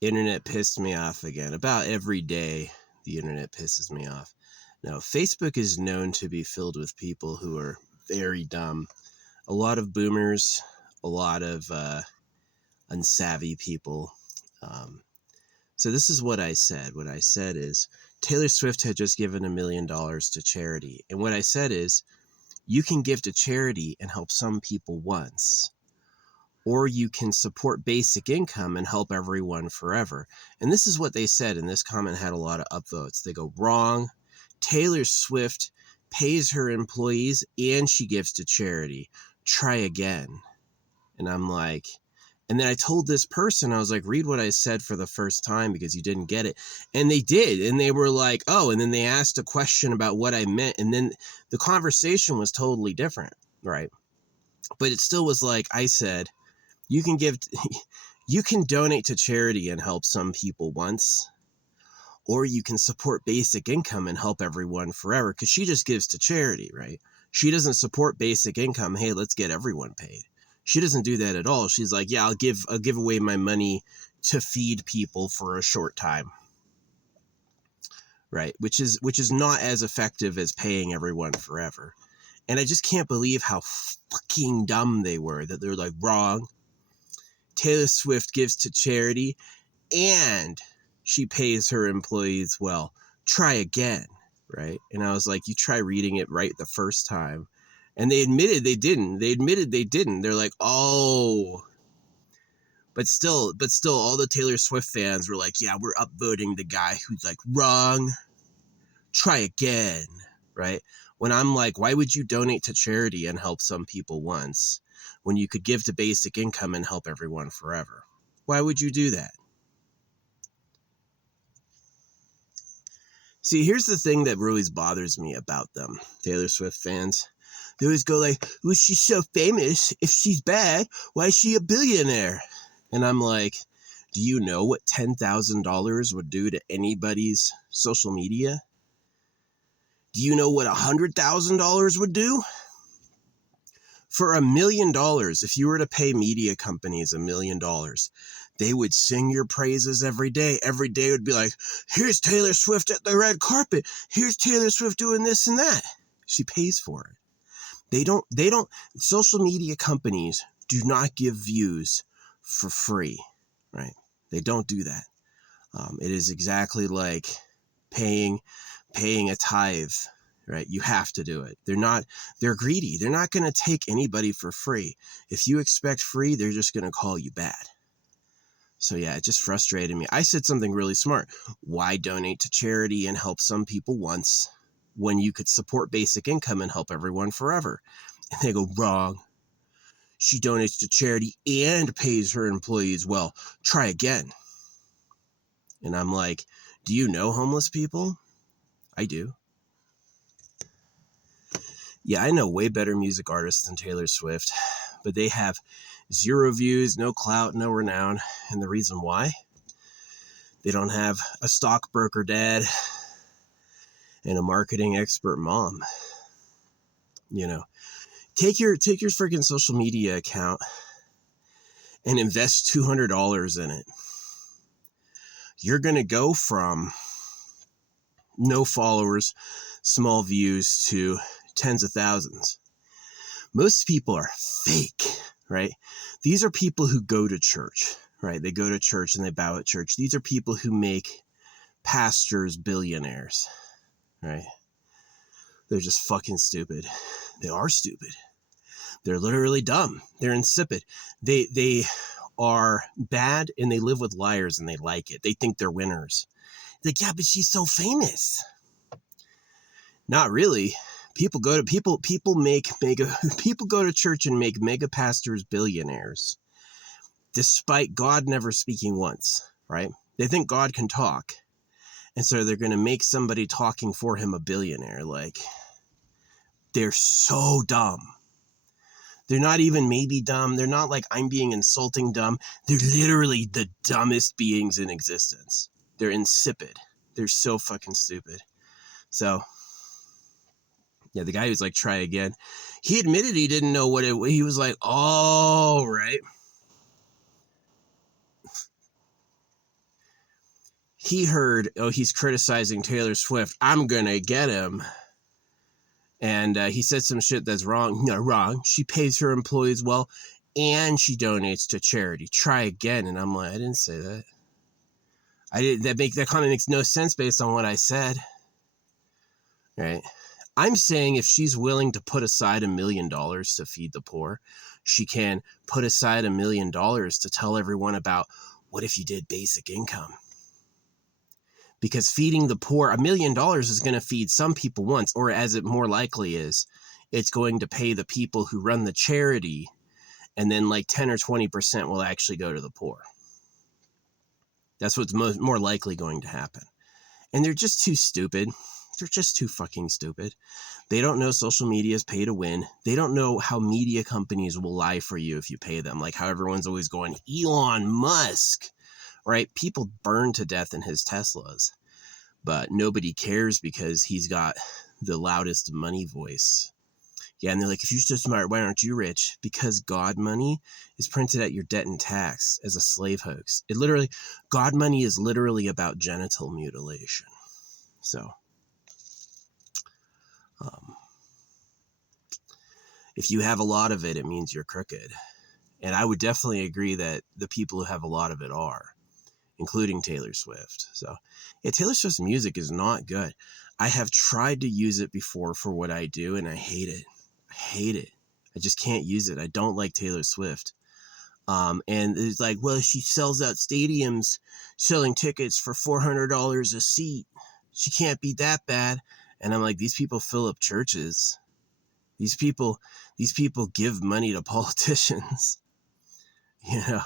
Internet pissed me off again. About every day, the internet pisses me off. Now, Facebook is known to be filled with people who are very dumb. A lot of boomers, a lot of unsavvy people. So this is what I said. What I said is Taylor Swift had just given $1 million to charity. And what I said is you can give to charity and help some people once, or you can support basic income and help everyone forever. And this is what they said, and this comment had a lot of upvotes. They go, wrong. Taylor Swift pays her employees and she gives to charity. Try again. And I'm like, and then I told this person, I was like, read what I said for the first time because you didn't get it. And they did. And they were like, oh, and then they asked a question about what I meant. And then the conversation was totally different, right? But it still was like I said, you can donate to charity and help some people once, or you can support basic income and help everyone forever. Because she just gives to charity, right? She doesn't support basic income. Hey, let's get everyone paid. She doesn't do that at all. She's like, yeah, I'll give away my money to feed people for a short time, right? Which is not as effective as paying everyone forever. And I just can't believe how fucking dumb they were, that they're like, wrong. Taylor Swift gives to charity and she pays her employees well. Try again, right? And I was like, you try reading it right the first time. And they admitted they didn't. They're like, oh. But still, all the Taylor Swift fans were like, yeah, we're upvoting the guy who's like, wrong. Try again, right? When I'm like, why would you donate to charity and help some people once when you could give to basic income and help everyone forever? Why would you do that? See, here's the thing that really bothers me about them, Taylor Swift fans. They always go like, well, she's so famous. If she's bad, why is she a billionaire? And I'm like, do you know what $10,000 would do to anybody's social media? Do you know what $100,000 would do? For $1 million, if you were to pay media companies $1 million, they would sing your praises every day. Every day would be like, here's Taylor Swift at the red carpet. Here's Taylor Swift doing this and that. She pays for it. They don't, social media companies do not give views for free, right? They don't do that. It is exactly like paying a tithe, right? You have to do it. They're greedy. They're not going to take anybody for free. If you expect free, they're just going to call you bad. So yeah, it just frustrated me. I said something really smart. Why donate to charity and help some people once when you could support basic income and help everyone forever? And they go, wrong. She donates to charity and pays her employees well. Try again. And I'm like, do you know homeless people? I do. Yeah, I know way better music artists than Taylor Swift, but they have 0 views, no clout, no renown. And the reason why? They don't have a stockbroker dad and a marketing expert mom. You know, take your freaking social media account and invest $200 in it. You're going to go from no followers, small views to tens of thousands. Most people are fake, right? These are people who go to church, right? They go to church and they bow at church. These are people who make pastors billionaires, right? They're just fucking stupid. They are stupid. They're literally dumb. They're insipid. They are bad and they live with liars and they like it. They think they're winners. Like, yeah, but she's so famous. Not really. People go to church and make mega pastors billionaires, despite God never speaking once, right? They think God can talk, and so they're going to make somebody talking for him a billionaire. Like, they're so dumb. They're not even maybe dumb. They're not like I'm being insulting dumb. They're literally the dumbest beings in existence. They're insipid. They're so fucking stupid. So, yeah, the guy who's like, try again. He admitted he didn't know what he was like, all right. he heard, oh, he's criticizing Taylor Swift. I'm going to get him. And he said some shit that's wrong. No, wrong. She pays her employees well, and she donates to charity. Try again. And I'm like, I didn't say that. That comment makes no sense based on what I said. Right? I'm saying if she's willing to put aside $1 million to feed the poor, she can put aside $1 million to tell everyone about what if you did basic income. Because feeding the poor, $1 million is going to feed some people once, or as it more likely is, it's going to pay the people who run the charity, and then like 10 or 20% will actually go to the poor. That's what's more likely going to happen. And they're just too stupid. They're just too fucking stupid. They don't know social media is pay to win. They don't know how media companies will lie for you if you pay them. Like how everyone's always going, Elon Musk, right? People burn to death in his Teslas, but nobody cares because he's got the loudest money voice. Yeah, and they're like, if you're so smart, why aren't you rich? Because God money is printed at your debt and tax as a slave hoax. God money is literally about genital mutilation. So, if you have a lot of it, it means you're crooked. And I would definitely agree that the people who have a lot of it are, including Taylor Swift. So, yeah, Taylor Swift's music is not good. I have tried to use it before for what I do, and I hate it. I hate it. I just can't use it. I don't like Taylor Swift. And it's like, well, she sells out stadiums selling tickets for $400 a seat. She can't be that bad. And I'm like, these people fill up churches. These people give money to politicians. You know,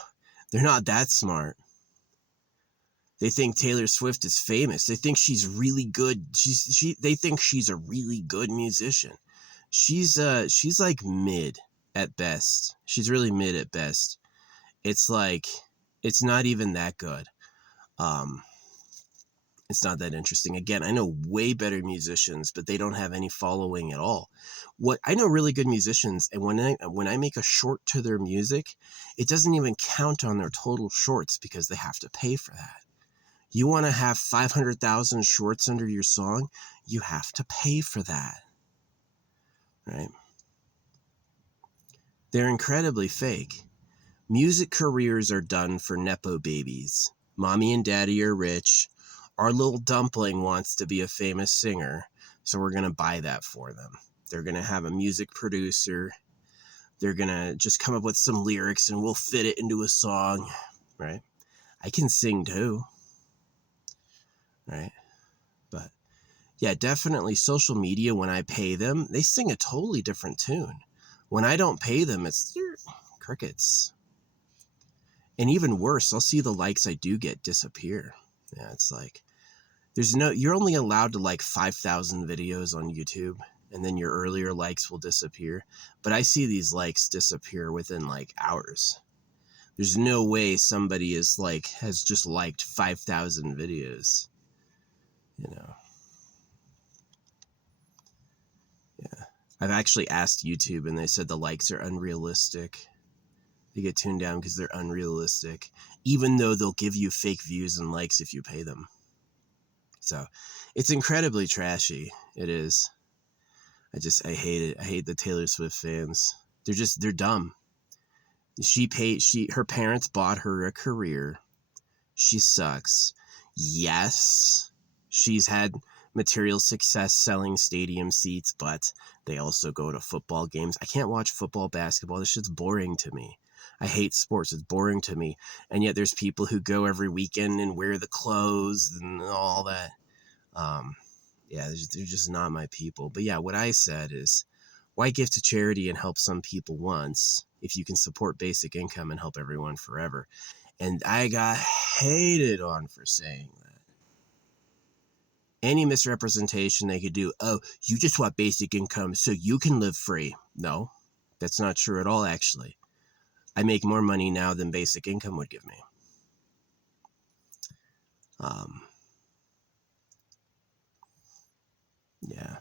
they're not that smart. They think Taylor Swift is famous. They think she's really good. They think she's a really good musician. She's like mid at best. She's really mid at best. It's like, it's not even that good. It's not that interesting. Again, I know way better musicians, but they don't have any following at all. What I know really good musicians, and when I make a short to their music, it doesn't even count on their total shorts because they have to pay for that. You want to have 500,000 shorts under your song, you have to pay for that. Right? They're incredibly fake. Music careers are done for Nepo babies. Mommy and daddy are rich. Our little dumpling wants to be a famous singer, so we're going to buy that for them. They're going to have a music producer. They're going to just come up with some lyrics and we'll fit it into a song, right? I can sing too, right? But yeah, definitely social media, when I pay them, they sing a totally different tune. When I don't pay them, it's crickets. And even worse, I'll see the likes I do get disappear. Yeah, it's like, you're only allowed to like 5,000 videos on YouTube, and then your earlier likes will disappear. But I see these likes disappear within like hours. There's no way somebody has just liked 5,000 videos, you know. Yeah. I've actually asked YouTube and they said the likes are unrealistic. They get tuned down because they're unrealistic, even though they'll give you fake views and likes if you pay them. So it's incredibly trashy. It is. I hate it. I hate the Taylor Swift fans. They're dumb. Her parents bought her a career. She sucks. Yes, she's had material success selling stadium seats, but they also go to football games. I can't watch football, basketball. This shit's boring to me. I hate sports. It's boring to me. And yet there's people who go every weekend and wear the clothes and all that. Yeah, they're just not my people. But yeah, what I said is, why give to charity and help some people once if you can support basic income and help everyone forever? And I got hated on for saying that. Any misrepresentation they could do, oh, you just want basic income so you can live free. No, that's not true at all, actually. I make more money now than basic income would give me. Yeah.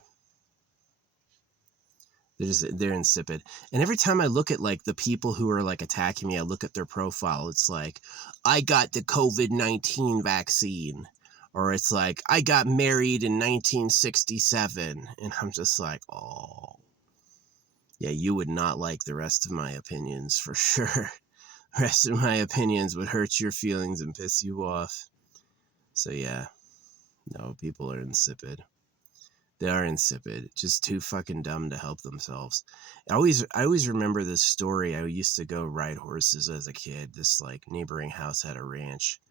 They're insipid. And every time I look at like the people who are like attacking me, I look at their profile. It's like, I got the COVID-19 vaccine. Or it's like, I got married in 1967. And I'm just like, oh, yeah, you would not like the rest of my opinions for sure. The rest of my opinions would hurt your feelings and piss you off. So yeah, no, people are insipid. They are insipid. Just too fucking dumb to help themselves. I always remember this story. I used to go ride horses as a kid. This like neighboring house had a ranch,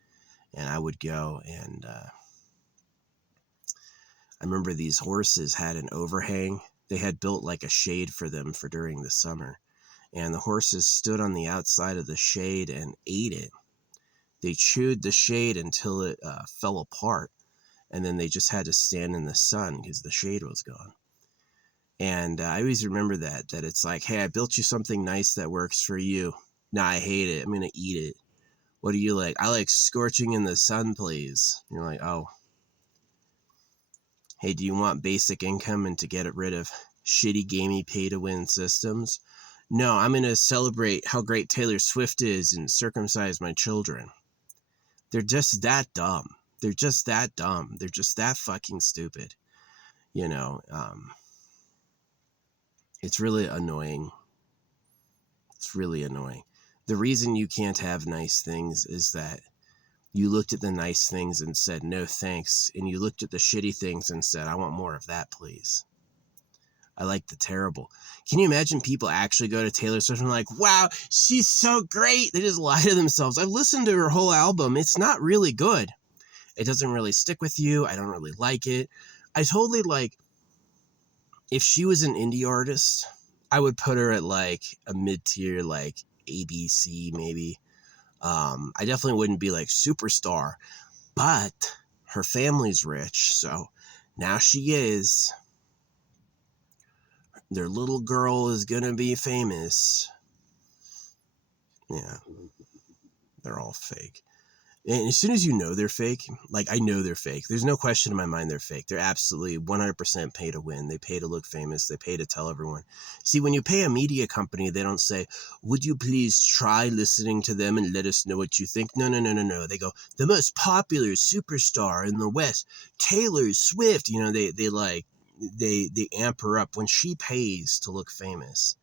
and I would go, and I remember these horses had an overhang. They had built like a shade for them for during the summer, and the horses stood on the outside of the shade and ate it. They chewed the shade until it fell apart, and then they just had to stand in the sun because the shade was gone. And I always remember that it's like, hey, I built you something nice that works for you. Nah, I hate it. I'm going to eat it. What do you like? I like scorching in the sun, please. And you're like, oh. Hey, do you want basic income and to get rid of shitty, gamey, pay-to-win systems? No, I'm going to celebrate how great Taylor Swift is and circumcise my children. They're just that dumb. They're just that dumb. They're just that fucking stupid. You know, it's really annoying. It's really annoying. The reason you can't have nice things is that you looked at the nice things and said, no thanks. And you looked at the shitty things and said, I want more of that, please. I like the terrible. Can you imagine people actually go to Taylor Swift and like, wow, she's so great. They just lie to themselves. I've listened to her whole album. It's not really good. It doesn't really stick with you. I don't really like it. I totally like, if she was an indie artist, I would put her at like a mid-tier, like ABC maybe. I definitely wouldn't be like superstar, but her family's rich, so now she is. Their little girl is gonna be famous. Yeah, they're all fake. And as soon as you know they're fake, like I know they're fake. There's no question in my mind they're fake. They're absolutely 100% pay to win. They pay to look famous. They pay to tell everyone. See, when you pay a media company, they don't say, would you please try listening to them and let us know what you think? No. They go, the most popular superstar in the West, Taylor Swift. You know, they amp her up. When she pays to look famous,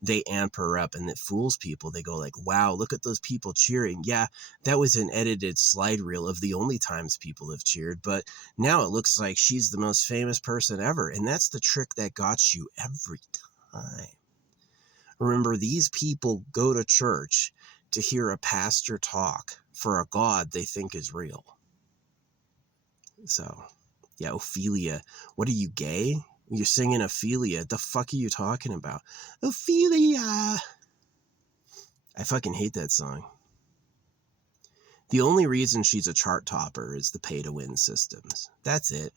they amp her up, and it fools people. They go like, wow, look at those people cheering. Yeah, that was an edited slide reel of the only times people have cheered, but now it looks like she's the most famous person ever. And that's the trick that got you every time. Remember, these people go to church to hear a pastor talk for a God they think is real. So, yeah, Ophelia. What are you, gay? You're singing Ophelia. The fuck are you talking about? Ophelia. I fucking hate that song. The only reason she's a chart topper is the pay to win systems. That's it.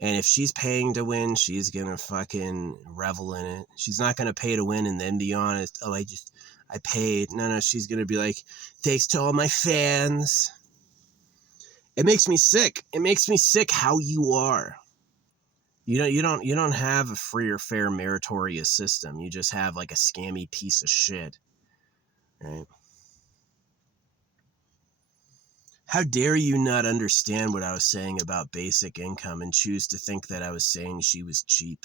And if she's paying to win, she's gonna fucking revel in it. She's not gonna pay to win and then be honest, oh, I paid. No, she's gonna be like, thanks to all my fans. It makes me sick. It makes me sick how you are. You don't have a free or fair meritorious system. You just have like a scammy piece of shit. Right? How dare you not understand what I was saying about basic income and choose to think that I was saying she was cheap?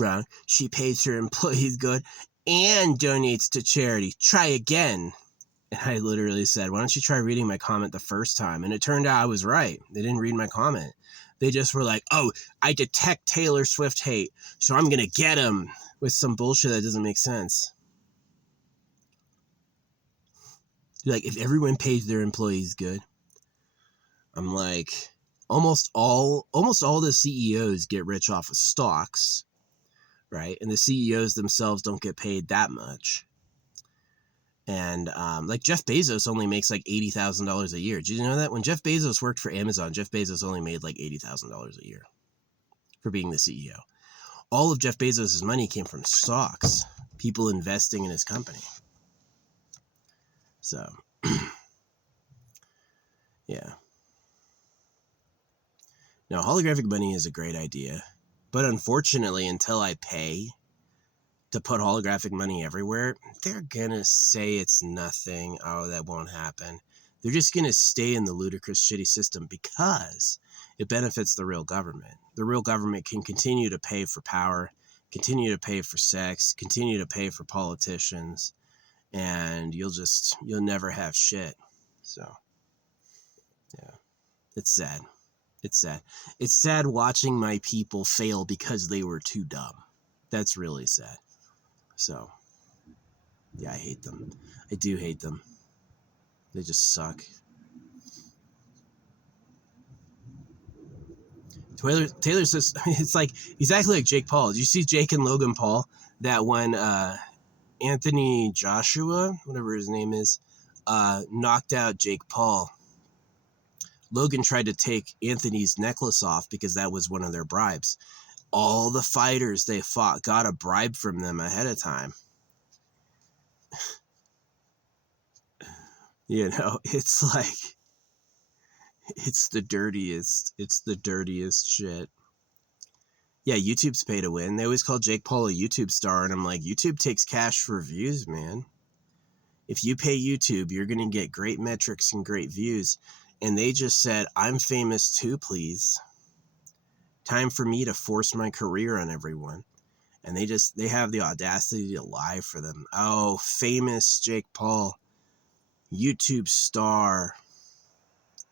Wrong. She pays her employees good and donates to charity. Try again. And I literally said, why don't you try reading my comment the first time? And it turned out I was right. They didn't read my comment. They just were like, oh, I detect Taylor Swift hate, so I'm going to get him, with some bullshit that doesn't make sense. Like, if everyone pays their employees good, I'm like, almost all the CEOs get rich off of stocks, right? And the CEOs themselves don't get paid that much. And like Jeff Bezos only makes like $80,000 a year. Did you know that? When Jeff Bezos worked for Amazon, Jeff Bezos only made like $80,000 a year for being the CEO. All of Jeff Bezos' money came from stocks, people investing in his company. So, yeah. Now, holographic money is a great idea, but unfortunately, until I pay to put holographic money everywhere, they're gonna say it's nothing. Oh, that won't happen. They're just going to stay in the ludicrous, shitty system because it benefits the real government. The real government can continue to pay for power, continue to pay for sex, continue to pay for politicians, and you'll never have shit. So, yeah, it's sad. It's sad. It's sad watching my people fail because they were too dumb. That's really sad. So, yeah, I hate them. I do hate them. They just suck. Taylor says, it's like exactly like Jake Paul. Did you see Jake and Logan Paul? That when Anthony Joshua, whatever his name is, knocked out Jake Paul, Logan tried to take Anthony's necklace off because that was one of their bribes. All the fighters they fought got a bribe from them ahead of time. You know, it's like, it's the dirtiest shit. Yeah, YouTube's pay to win. They always call Jake Paul a YouTube star, and I'm like, YouTube takes cash for views, man. If you pay YouTube, you're going to get great metrics and great views. And they just said, I'm famous too, please. Time for me to force my career on everyone. And they have the audacity to lie for them. Oh, famous Jake Paul, YouTube star.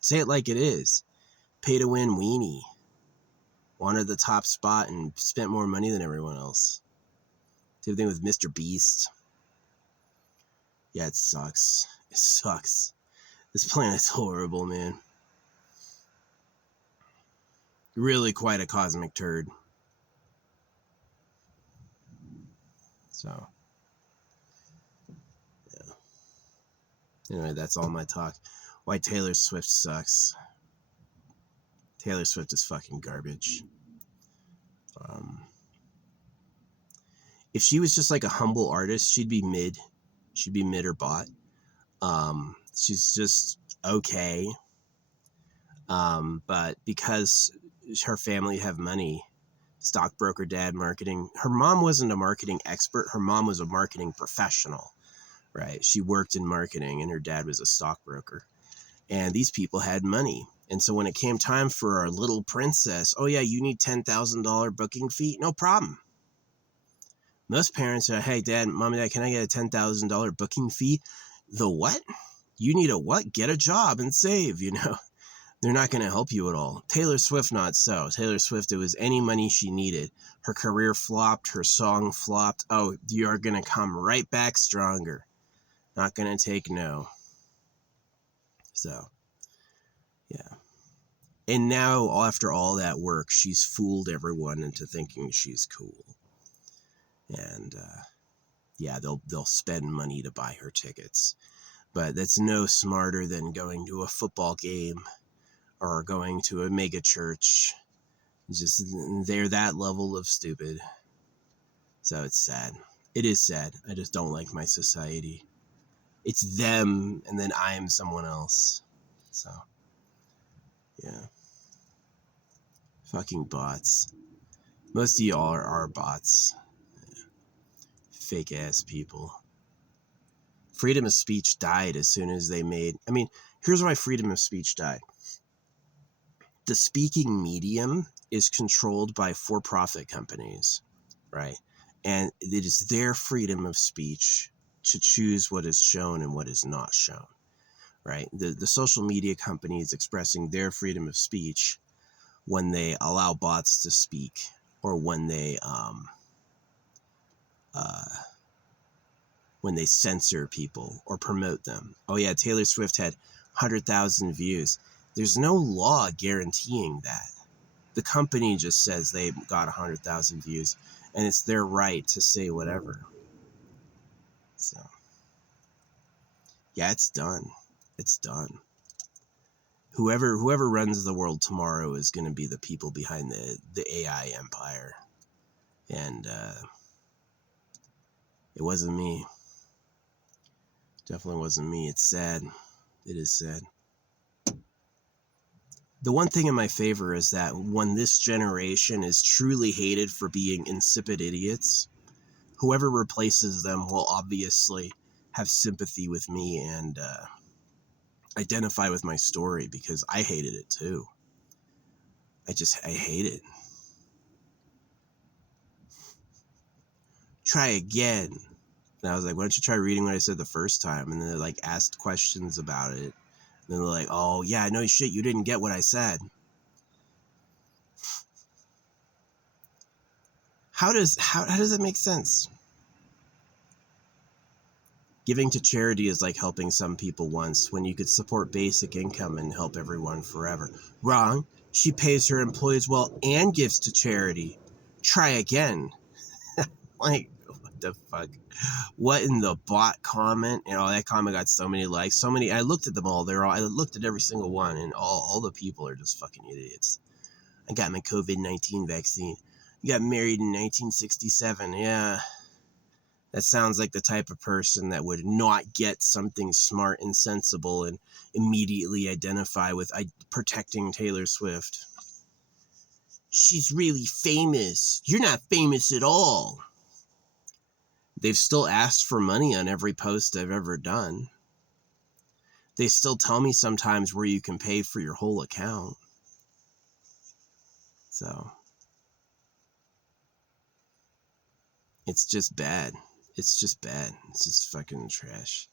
Say it like it is. Pay to win weenie. Wanted the top spot and spent more money than everyone else. Same thing with Mr. Beast. Yeah, it sucks. It sucks. This planet's horrible, man. Really quite a cosmic turd. So, yeah. Anyway, that's all my talk. Why Taylor Swift sucks. Taylor Swift is fucking garbage. If she was just like a humble artist, she'd be mid. She'd be mid or bot. She's just okay. But because her family have money, stockbroker dad, marketing. Her mom wasn't a marketing expert. Her mom was a marketing professional, right? She worked in marketing and her dad was a stockbroker. And these people had money. And so when it came time for our little princess, oh yeah, you need $10,000 booking fee? No problem. Most parents are, hey, dad, mom and dad, can I get a $10,000 booking fee? The what? You need a what? Get a job and save, you know? They're not going to help you at all. Taylor Swift, not so. Taylor Swift, it was any money she needed. Her career flopped. Her song flopped. Oh, you are going to come right back stronger. Not going to take no. So, yeah. And now, after all that work, she's fooled everyone into thinking she's cool. And, yeah, they'll spend money to buy her tickets. But that's no smarter than going to a football game or going to a mega church. Just, they're that level of stupid. So it's sad. It is sad. I just don't like my society. It's them, and then I am someone else. So, yeah. Fucking bots. Most of y'all are bots. Fake ass people. Freedom of speech died as soon as they made... I mean, here's why freedom of speech died. The speaking medium is controlled by for-profit companies, right? And it is their freedom of speech to choose what is shown and what is not shown, right? The social media companies expressing their freedom of speech when they allow bots to speak or when they censor people or promote them. Oh yeah, Taylor Swift had 100,000 views. There's no law guaranteeing that. The company just says they got 100,000 views, and it's their right to say whatever. So, yeah, it's done. It's done. Whoever runs the world tomorrow is going to be the people behind the AI empire. And it wasn't me. Definitely wasn't me. It's sad. It is sad. The one thing in my favor is that when this generation is truly hated for being insipid idiots, whoever replaces them will obviously have sympathy with me and identify with my story because I hated it too. I hate it. Try again. And I was like, why don't you try reading what I said the first time? And then they like asked questions about it. And then they're like, oh yeah, no shit, you didn't get what I said. How does that make sense? Giving to charity is like helping some people once when you could support basic income and help everyone forever. Wrong. She pays her employees well and gives to charity. Try again. Like, what the fuck? What in the bot comment? You know, that comment got so many likes. So many. I looked at them all. I looked at every single one, and all the people are just fucking idiots. I got my COVID-19 vaccine. You got married in 1967. Yeah. That sounds like the type of person that would not get something smart and sensible and immediately identify with protecting Taylor Swift. She's really famous. You're not famous at all. They've still asked for money on every post I've ever done. They still tell me sometimes where you can pay for your whole account. So, it's just bad. It's just bad. It's just fucking trash.